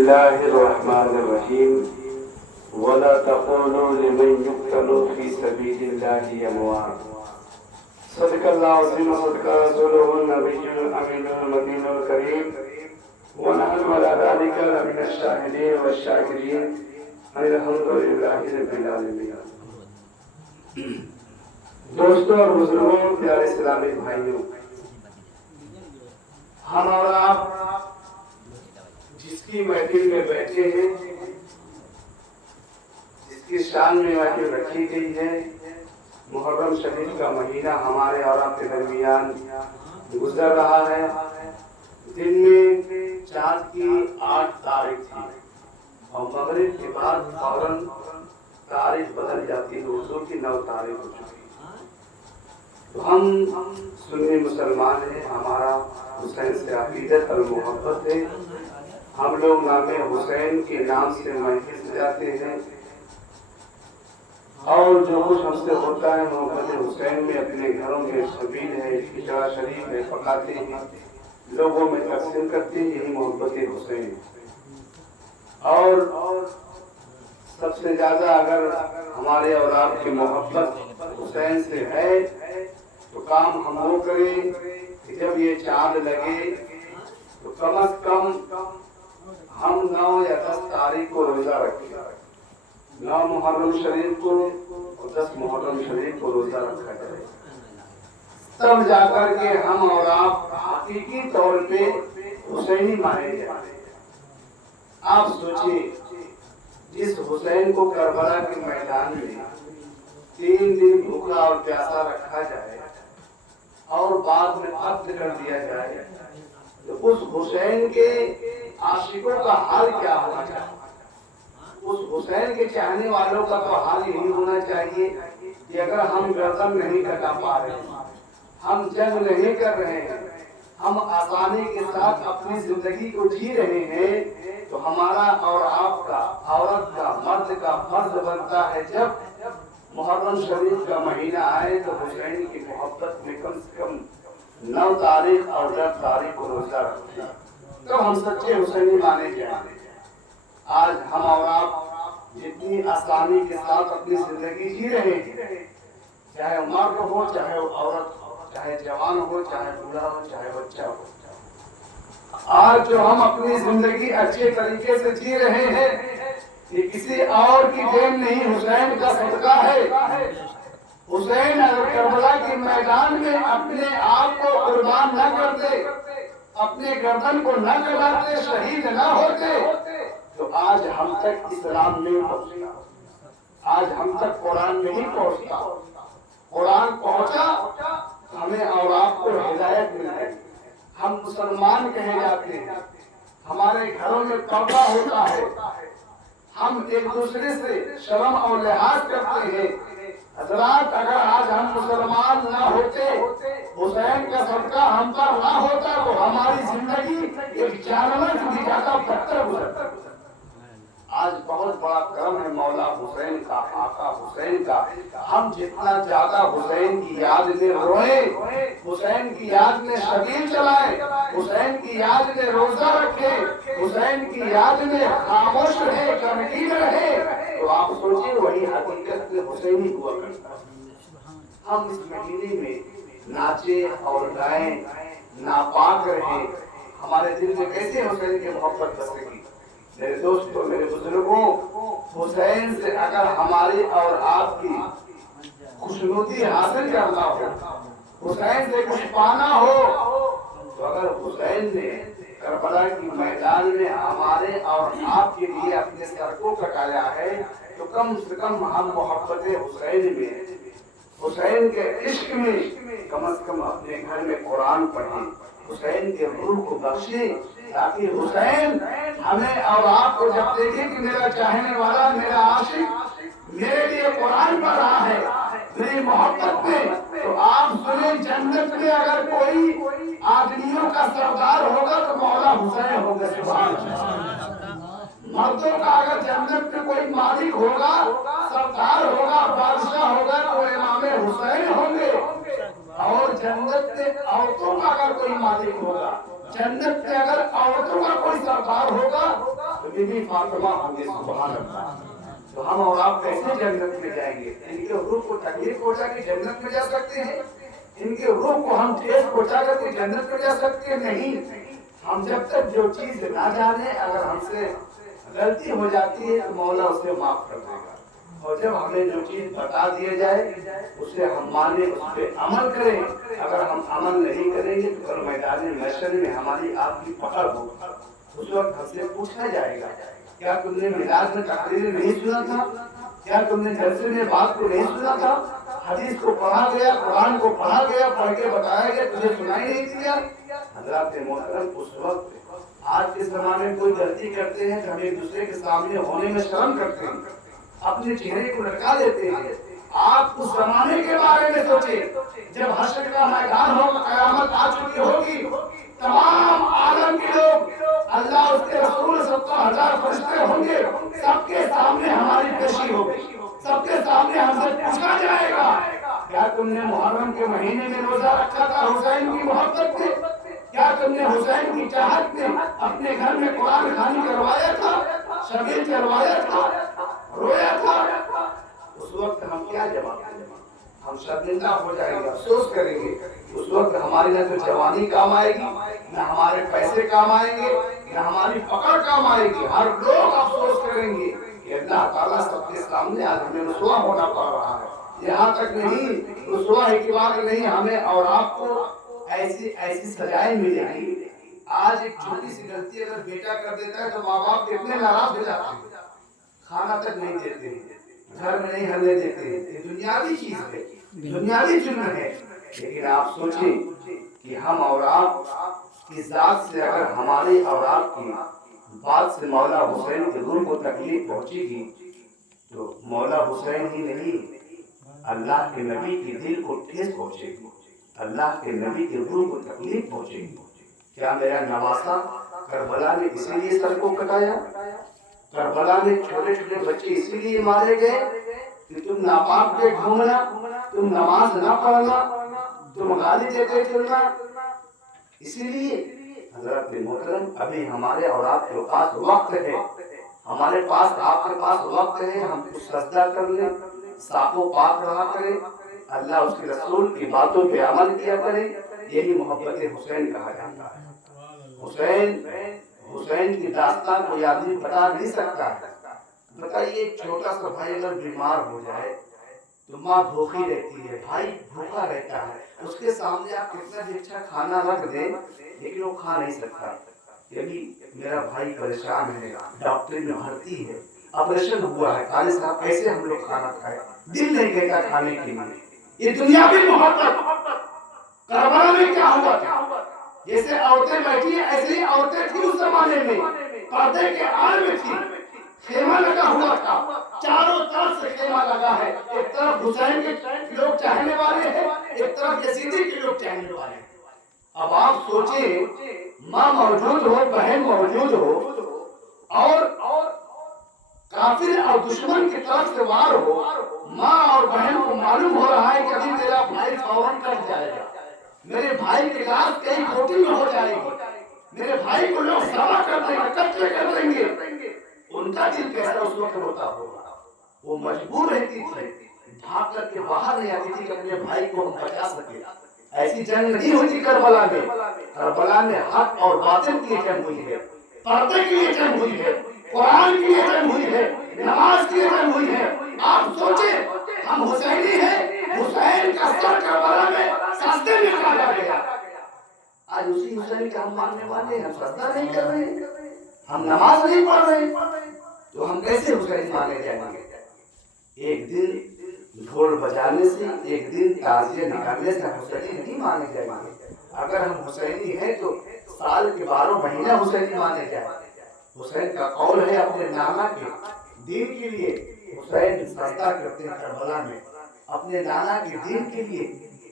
الله الرحمن الرحيم ولا تقولوا لمن يقتل في سبيل الله أموات صدق الله العظيم وصدق رسوله النبي الأمين المدين الكريم ونحن على ذلك لمن الشاهدين والشاكرين الحمد لله رب العالمين. دوستوں اور بزرگوں، پیارے اسلامی بھائیوں، ہم اور آپ جس کی محفل میں بیٹھے ہیں، جس کی شان میں محفل رکھی گئی ہے، محرم شریف کا مہینہ ہمارے اور آپ کے درمیان گزر رہا ہے. دن میں چاند کی 8 تاریخ تھی اور مغرب کے بعد فوراً تاریخ بدل جاتی ہے، اردو کی 9 تاریخ ہو چکی. تو ہم سنی مسلمان ہیں، ہمارا حسین سے عقیدت اور محبت ہے. ہم لوگ نام حسین کے نام سے محفل سجاتے ہیں اور جو کچھ ہم سے ہوتا ہے محبت حسین میں اپنے گھروں میں شبیل ہے، کھچڑا شریف ہے، پکاتے ہیں، لوگوں میں تقسیم کرتے ہیں. یہی محبت حسین. اور سب سے زیادہ اگر ہمارے اور آپ کی محبت حسین سے ہے تو کام ہم وہ کریں کہ جب یہ چاند لگے تو کم از کم ہم 9 یا 10 تاریخ کو روزہ رکھیں. 9 محرم شریف کو اور 10 محرم شریف کو روزہ رکھا جائے، تب جا کر کے ہم اور آپ حقیقی طور پہ حسینی مانے جائیں. آپ سوچیں، جس حسین کو کربلا کے میدان میں 3 دن بھوکا اور پیاسا رکھا جائے اور بعد میں قتل کر دیا جائے، تو اس حسین کے عاشقوں کا حال کیا ہونا چاہیے؟ اس حسین کے چاہنے والوں کا تو حال یہی ہونا چاہیے کہ اگر ہم گردن نہیں کٹا پا رہے ہیں، ہم جنگ نہیں کر رہے ہیں، ہم آسانی کے ساتھ اپنی زندگی کو جی رہے ہیں، تو ہمارا اور آپ کا، عورت کا، مرد کا فرض بنتا ہے جب محرم شریف کا مہینہ آئے تو حسین کی محبت میں کم سے کم 9 تاریخ اور 10 تاریخ کو روزہ رکھتے ہیں، تو ہم سچے حسینی مانے جائیں. آج ہم اور آپ جتنی آسانی کے ساتھ اپنی زندگی جی رہے ہیں، چاہے مرد ہو، چاہے عورت ہو، چاہے جوان ہو، چاہے بوڑھا ہو، چاہے بچہ ہو، آج جو ہم اپنی زندگی اچھے طریقے سے جی رہے ہیں یہ کسی اور کی دین نہیں، حسین کا صدقہ ہے. حسین اگر کربلا کے میدان میں اپنے آپ کو قربان نہ کرتے، اپنے گردن کو نہ کٹاتے، شہید نہ ہوتے، تو آج ہم تک اسلام نہیں پہنچتا، آج ہم تک قرآن نہیں پہنچتا. قرآن پہنچا، ہمیں اور آپ کو ہدایت مل گئی، ہم مسلمان کہے جاتے ہیں، ہمارے گھروں میں پردہ ہوتا ہے، ہم ایک دوسرے سے شرم اور لحاظ کرتے ہیں. حضرات، اگر آج ہم مسلمان نہ ہوتے، حسین کا صدقہ ہم پر نہ ہوتا تو ہماری زندگی ایک جانور سے بھی زیادہ بدتر گزرتی. آج بہت بڑا کرم ہے مولا حسین کا، آقا حسین کا. ہم جتنا زیادہ حسین کی یاد میں روئیں، حسین کی یاد میں شبیل چلائیں، حسین کی یاد میں روزہ رکھیں، حسین کی یاد میں خاموش رہے، غمگین رہے، تو آپ سوچیں وہی حقیقت میں حسینی ہوا کرتا. ہم اس مہینے میں ناچے اور گائیں، ناپاک رہیں، ہمارے دل میں کیسے حسین کی محبت بس سکے؟ میرے دوستوں، میرے بزرگوں، حسین سے اگر ہماری اور آپ کی خوشنودی حاصل کرنا ہو، حسین سے کچھ پانا ہو، تو اگر حسین نے کربلا کی میدان میں ہمارے اور آپ کے لیے اپنے سر کو کٹایا ہے تو کم سے کم ہم محبت حسین میں، حسین کے عشق میں کم از کم اپنے گھر میں قرآن پڑھیں، حسین کے روح کو بخشیں، تاکہ حسین ہمیں اور آپ کو جب دیکھیں کہ میرا چاہنے والا، میرا عاشق میرے لیے قرآن پڑھ رہا ہے میری محبت میں، تو آپ سنیں جنت میں اگر کوئی آدمیوں کا سردار ہوگا تو مولا حسین ہوگا. سبحان اللہ. مردوں کا اگر جنت میں کوئی مالک ہوگا، سردار ہوگا، بادشاہ ہوگا تو امام حسین ہوں گے. اور جنت میں عورتوں کا اگر کوئی مالک ہوگا، جنت میں اگر عورتوں کا کوئی سردار ہوگا تو بی بی فاطمہ ہوں گے، سبحان اللہ۔ تو ہم اور آپ کیسے جنت میں جائیں گے؟ ان کے روح کو تکلیف پہنچا کے جنت میں جا سکتے ہیں؟ ان کے روح کو ہم ٹھیس پہنچا کر کے جنت میں جا سکتے ہیں؟ نہیں۔ ہم جب تک جو چیز نہ جانے، اگر ہم سے غلطی ہو جاتی ہے تو مولا اسے معاف کر دے گا، اور جب ہمیں جو چیز بتا دیا جائے اسے ہم مانیں، اس پہ عمل کریں۔ اگر ہم عمل نہیں کریں گے تو کل میدان محشر میں ہماری آپ کی پکڑ ہوگی۔ اس وقت ہم سے پوچھا جائے گا، کیا تم نے میراث میں تقریر نہیں سنا تھا؟ کیا تم نے جلسے میں بات کو نہیں سنا تھا؟ حدیث کو پڑھا گیا، قرآن کو پڑھا گیا، پڑھ کے بتایا گیا، تجھے سنائی نہیں دیا؟ حضرات محترم، اس وقت آج کے زمانے میں کوئی غلطی کرتے ہیں تو ہم ایک دوسرے کے سامنے ہونے میں شرم کرتے ہیں، اپنے چہرے کو لٹکا لیتے ہیں۔ آپ اس زمانے کے بارے میں سوچیں جب حشر کا میدان ہوگا، قیامت آ چکی ہوگی، تمام عالم کے لوگ، اللہ اس کے رسول 70,000 فرشتے ہوں گے، سب کے سامنے ہماری پیشی ہوگی، سب کے سامنے ہم سے پوچھا جائے گا، کیا تم نے محرم کے مہینے میں روزہ رکھا تھا حسین کی محبت میں؟ کیا تم نے حسین کی چاہت میں اپنے گھر میں قرآن خوانی کروایا تھا، شبیل کروایا تھا، رویا تھا؟ اس وقت ہم کیا جواب دیں گے؟ ہم شرمندہ ہو جائیں گے، افسوس کریں گے۔ اس وقت ہماری نہ تو جوانی کام آئے گی، نہ ہمارے پیسے کام آئیں گے، نہ ہماری پکڑ کام آئے گی۔ ہر لوگ افسوس کریں گے کہ اللہ تعالیٰ سب کے سامنے آج ہمیں رسوا ہونا پڑ رہا ہے۔ یہاں تک نہیں، رسوا ہی کی بات نہیں، ہمیں اور آپ کو ایسی سزائیں ملے گی۔ آج ایک چھوٹی سی غلطی اگر بیٹا کر دیتا ہے تو ماں باپ کتنے ناراض ہو جاتے ہیں، کھانا تک نہیں دیتے ہیں، گھر میں نہیں ہلنے دیتے ہیں۔ یہ دنیاوی چیز ہے، دنیاوی جرم ہے۔ لیکن آپ سوچیں کہ ہم اور آپ کی ذات سے اگر ہمارے اور آپ کی بات سے مولا حسین کے روح کو تکلیف پہنچے گی تو مولا حسین ہی نہیں، اللہ کے نبی کے دل کو ٹھیس پہنچے گی، اللہ کے نبی کے روح کو تکلیف پہنچے گی۔ کیا میرا نواسا کربلا نے اسی لیے سر کو کٹایا؟ کربلا میں چھوٹے چھوٹے بچے اسی لیے مارے گئے کہ تم ناپاک پہ گھومنا، تم نماز نہ پڑھنا، تم گالی دیتے چلنا، اسی لیے؟ حضرت محترم، ابھی ہمارے اور آپ کے پاس وقت ہے، ہمارے پاس آپ کے پاس وقت ہے، ہم کچھ سجدہ کر لیں، صاف و پاک رہا کریں، اللہ اس کے رسول کی باتوں پہ عمل کیا کریں۔ یہی محبت حسین کہا جاتا ہے۔ حسین کی داستان کوئی آدمی بتا نہیں سکتا ہے۔ بتائیے، ایک چھوٹا سا بھائی اگر بیمار ہو جائے تو ماں بھوکی رہتی ہے، بھائی بھوکا رہتا ہے، اس کے سامنے آپ کتنا بھی اچھا کھانا رکھ دیں لیکن وہ کھا نہیں سکتا۔ یعنی میرا بھائی پریشان ہے، ڈاکٹر میں بھرتی ہے، آپریشن ہوا ہے، قاضی صاحب کیسے ہم لوگ کھانا کھائے؟ دل نہیں کہتا کھانے کے لیے۔ یہ دنیاوی محبت۔ کربلا میں کیا ہوا تھا؟ جیسے عورتیں بیٹھی ہیں ایسے ہی عورتیں تھیں اس زمانے میں، پردے کے آڑ میں تھی، خیمہ لگا ہوا تھا، چاروں طرف سے خیمہ لگا ہے، ایک طرف حسین کے لوگ چاہنے والے ہیں، ایک طرف یزیدی کے لوگ چاہنے والے ہیں۔ اب آپ سوچیں، ماں موجود ہو، بہن موجود ہو، اور کافر اور دشمن کی طرف سے وار ہو، ماں اور بہن کو معلوم ہو رہا ہے کہ ابھی میرا بھائی فوراً کٹ جائے گا، میرے بھائی کی لاش کہیں کوٹی میں ہو جائے گی، میرے بھائی کو لوگ سوا کر دیں گے، قتل کر دیں گے، ان کا دل کیسا اس وقت ہوتا ہوگا؟ وہ مجبور رہتی تھی، بھاگ کر کے باہر نہیں آتی تھی کہ اپنے بھائی کو ہم بچا سکے۔ ایسی جنگ نہیں ہوتی کربلا میں۔ کربلا میں حق اور باطل کی جنگ ہوئی ہے، پردے کے لیے جنگ ہوئی ہے، قرآن کے لیے جنگ ہوئی ہے، نماز کے لیے جنگ ہوئی ہے۔ آپ سوچیں، ہم حسینی ہیں، حسین کا سر کربلا میں سجدے میں کاٹا گیا۔ آج اسی حسین کا ہم ماننے والے ہیں، ہم سجدہ نہیں کر رہے ہیں، ہم نماز نہیں پڑھ رہے ہیں، تو ہم کیسے حسین مانے جائیں گے؟ ایک دن ڈھول بجانے سے، ایک دن تعزیہ نکالنے سے حسینی نہیں مانے جائیں گے۔ اگر ہم حسینی ہیں تو سال کے 12 مہینہ حسینی مانے جائیں۔ حسین کا قول ہے اپنے نانا کے دین کے لیے، حسین سجدہ کرتے ہیں کربلا میں، اپنے نانا کے دین کے لیے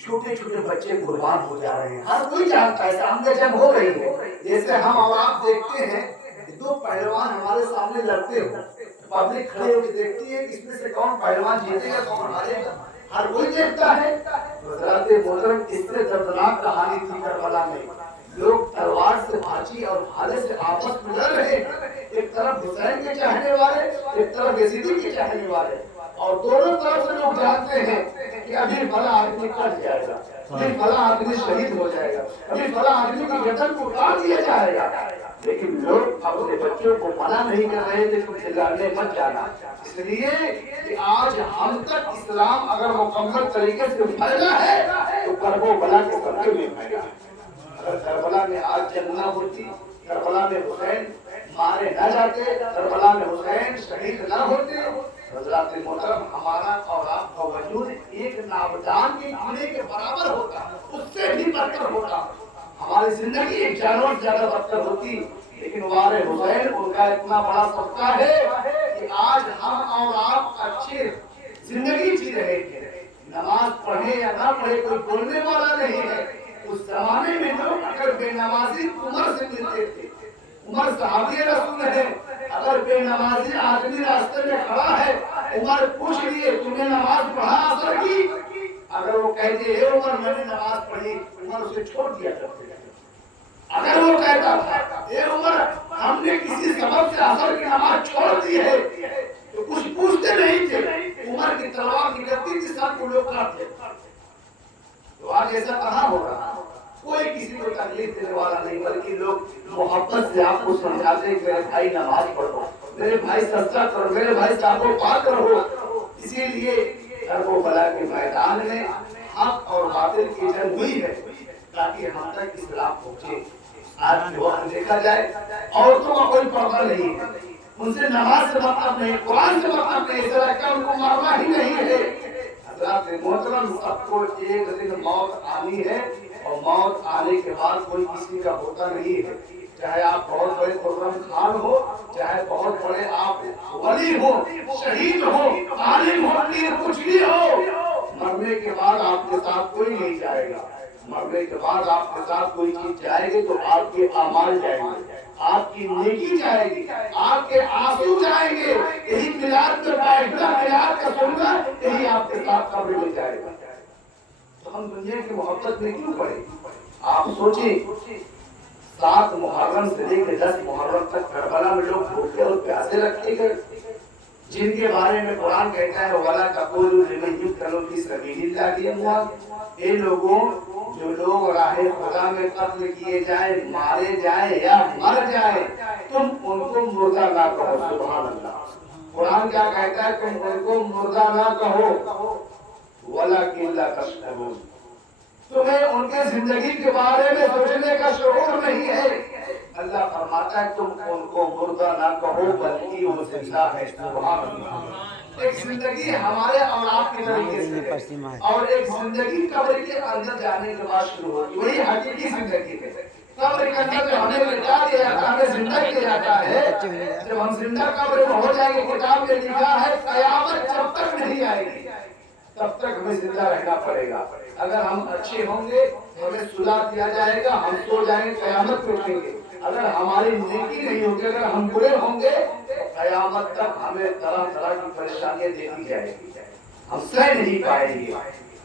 چھوٹے چھوٹے بچے قربان ہو جا رہے ہیں۔ ہر کوئی جانتا ہے سامنے جنگ ہو رہی ہے، جیسے ہم اور آپ دیکھتے ہیں دو پہلوان ہمارے سامنے لڑتے ہو، پبلک کھڑے ہو کے دیکھتی ہے کہ اس میں سے کون پہلوان جیتے گا کون ہارے گا، ہر کوئی دیکھتا ہے۔ حضرات محترم، اس سے دردناک کہانی تھی کربلا میں، لوگ تلوار سے بھاچی اور بھالے سے آپس میں لڑ رہے، ایک طرف حسین کے چاہنے والے، ایک طرف یزیدی کے چاہنے والے، اور دونوں طرف سے لوگ جانتے ہیں کہ ابھی فلاں آدمی کٹ جائے گا، ابھی فلاں آدمی شہید ہو جائے گا، ابھی فلاں آدمی کی گردن کو کاٹ دیا جائے گا، لیکن لوگ اپنے بچوں کو منع نہیں کر رہے تھے تم چلانے مت جانا، اس لیے کہ آج ہم تک اسلام اگر مکمل طریقے سے پھیلا ہے تو کرب و بلا کے قبضے میں پھیلا ہے۔ اگر کربلا میں آج جنگ نہ ہوتی، کربلا میں حسین مارے نہ جاتے، کربلا میں حسین شہید نہ ہوتے، حضرات محترم ہمارا اور آپ کا وجود ایک ناودان کے کیڑے کے برابر ہوتا، اس سے بھی بدتر ہوتا، ہماری زندگی ایک جانور زیادہ بدتر ہوتی، لیکن ہمارے حسین ان کا اتنا بڑا صدقہ ہے کہ آج ہم اور آپ اچھے زندگی جی رہے ہیں۔ نماز پڑھے یا نہ پڑھے کوئی بولنے والا نہیں ہے۔ اس زمانے میں لوگ اگر بے نمازی عمر سے ملتے تھے، عمر صحابی رسول ہے، اگر بے نمازی آدمی راستے میں کھڑا ہے، عمر پوچھ لیے تمہیں نماز پڑھا اثر کی؟ اگر وہ کہتے اے عمر میں نے نماز پڑھی، عمر اسے چھوڑ دیا کرتے تھے۔ اگر وہ کہتا تھا اے عمر ہم نے کسی سبب سے اثر کی نماز چھوڑ دی ہے، تو کچھ پوچھتے نہیں تھے، عمر کی تلوار نکلتی تھی سب کو لوگ کاٹتے۔ تو آج ایسا کہاں ہو رہا؟ کوئی کسی کو تکلیف دینے والا نہیں، بلکہ لوگ محبت سے آپ کو سمجھاتے ہیں کہ میرے بھائی نماز پڑھو، میرے بھائی سجدہ کرو، میرے بھائی صاحب و پاک رہو۔ اسی لیے کرب و بلا کے میدان میں حق اور باطل کی جنگ ہوئی ہے تاکہ ہم تک اسلام پہنچے۔ آج وقت دیکھا جائے عورتوں کا کوئی پردہ نہیں ہے، ان سے نماز سے مطلب نہیں، قرآن سے مطلب نہیں، اس طرح کا ان کو مارنا ہی نہیں ہے۔ حضرات محترم سب کو ایک دن موت آنی ہے، اور موت آنے کے بعد کوئی کسی کا ہوتا نہیں ہے، چاہے آپ بہت بڑے خرم خان ہو، چاہے بہت بڑے آپ ولی ہو، شہید ہو، عالم ہو، پیر کچھ بھی ہو، مرنے کے بعد آپ کے ساتھ کوئی نہیں جائے گا۔ مرنے کے بعد آپ کے ساتھ کوئی چیز جائے گی تو آپ کے اعمال جائیں گے، آپ کی نیکی جائے گی، آپ کے آنسو جائیں گے۔ یہی میلاد میں بیٹھنا، میلاد کا سننا، یہی آپ کے ساتھ قبر میں جائے گا۔ تو ہم دنیا کی محبت میں کیوں پڑے؟ آپ سوچیں 7 محرم سے لے کے 10 محرم تک کربلا میں لوگ بھوکے اور پیاسے رکھے گئے، جن کے بارے میں قرآن کہتا ہے وَلَا تَقُولُوا لِمَن يُقْتَلُ فِي سَبِيلِ اللَّهِ أَمْوَاتٌ، اے لوگوں جو لوگ راہ خدا میں قتل کیے جائیں، مارے جائیں یا مر جائیں، تم ان کو مردہ نہ کہو۔ سبحان اللہ، قرآن کیا کہتا ہے؟ تم ان کو مردہ نہ کہو، وَلَكِنْ لَا تَشْعُرُونَ، تمہیں ان کے زندگی کے بارے میں سوچنے کا شعور نہیں ہے۔ اللہ فرماتا ہے تم ان کو مردہ نہ کہو بلکہ وہ زندہ ہے۔ سبحان اللہ، ایک زندگی ہمارے اور آپ کے طریقے سے ہے، اور ایک زندگی قبر کے اندر جانے کے بعد شروع ہوگی، وہی حقیقی زندگی ہے۔ قبر کے اندر جو ہمیں لٹا دیا جاتا ہے، ہمیں زندہ کیا جاتا ہے، جب ہم زندہ قبر میں ہو جائیں گے، کتاب میں لکھا ہے قیامت جب تک نہیں آئے گی تب تک ہمیں زندہ رہنا پڑے گا۔ اگر ہم اچھے ہوں گے ہمیں سلا دیا جائے گا، ہم سو جائیں گے، قیامت میں اٹھیں گے۔ اگر ہماری نیکی نہیں ہوگی، اگر ہم برے ہوں گے تو قیامت تک ہمیں طرح طرح کی پریشانیاں دیتی جائیں گی، ہم سہ نہیں پائیں گے۔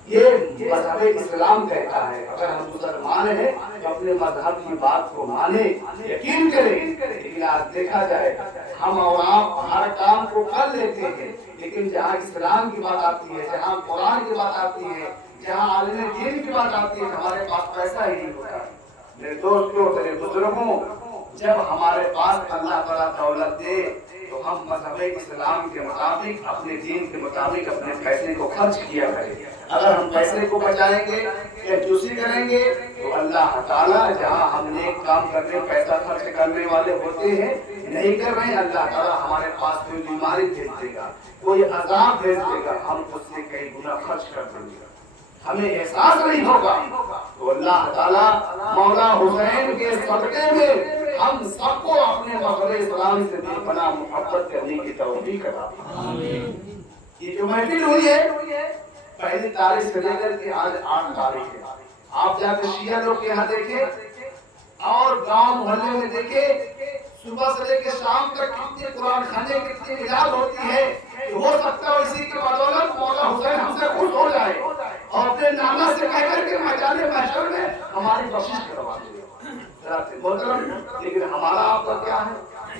یہ مذہب اسلام کہتا ہے اگر ہم مسلمان ہیں تو اپنے مذہب کی بات کو مانیں، یقین کریں۔ لیکن آج دیکھا جائے ہم اور آپ ہر کام کو کر لیتے ہیں، لیکن جہاں اسلام کی بات آتی ہے، جہاں قرآن کی بات آتی ہے، جہاں عالم دین کی بات آتی ہے، ہمارے پاس پیسہ ہی نہیں ہوتا۔ میرے دوستوں، میرے بزرگوں، جب ہمارے پاس اللہ تعالیٰ دولت دے تو ہم مذہب اسلام کے مطابق، اپنے دین کے مطابق اپنے پیسے کو خرچ کیا کریں۔ اگر ہم پیسے کو بچائیں گے یا دوسری کریں گے تو اللہ تعالیٰ جہاں ہم نیک کام کرنے پیسہ خرچ کرنے والے ہوتے ہیں نہیں کر رہے ہیں، اللہ تعالیٰ ہمارے پاس کوئی بیماری بھیج دے گا، کوئی عذاب بھیج دے گا، ہم اس سے کئی گنا خرچ کر دیں گے، ہمیں احساس نہیں ہوگا۔ تو اللہ تعالیٰ مولا حسین کے صدقے میں ہم سب کو اپنے مذہب اسلام سے بے پناہ محبت کرنے کی توفیق عطا فرمائے۔ یہ جو محفل ہوئی ہے پہلی تاریخ سے لے کر کے آج 8 تاریخ ہے، آپ جا کے شیعہ لوگ کے یہاں دیکھیں اور گاؤں محلے میں دیکھیں، صبح سے لے کے شام تک کتنے قرآن خانے کتنی میلاد ہوتی ہے۔ ہو سکتا ہے اسی کے بدولت مولا حسین ہم سے خوش ہو جائے اور اپنے نانا سے کہہ کر کے میدان محشر میں ہماری بخشش کروا دے۔ محترم، لیکن ہمارا آپ کا کیا ہے؟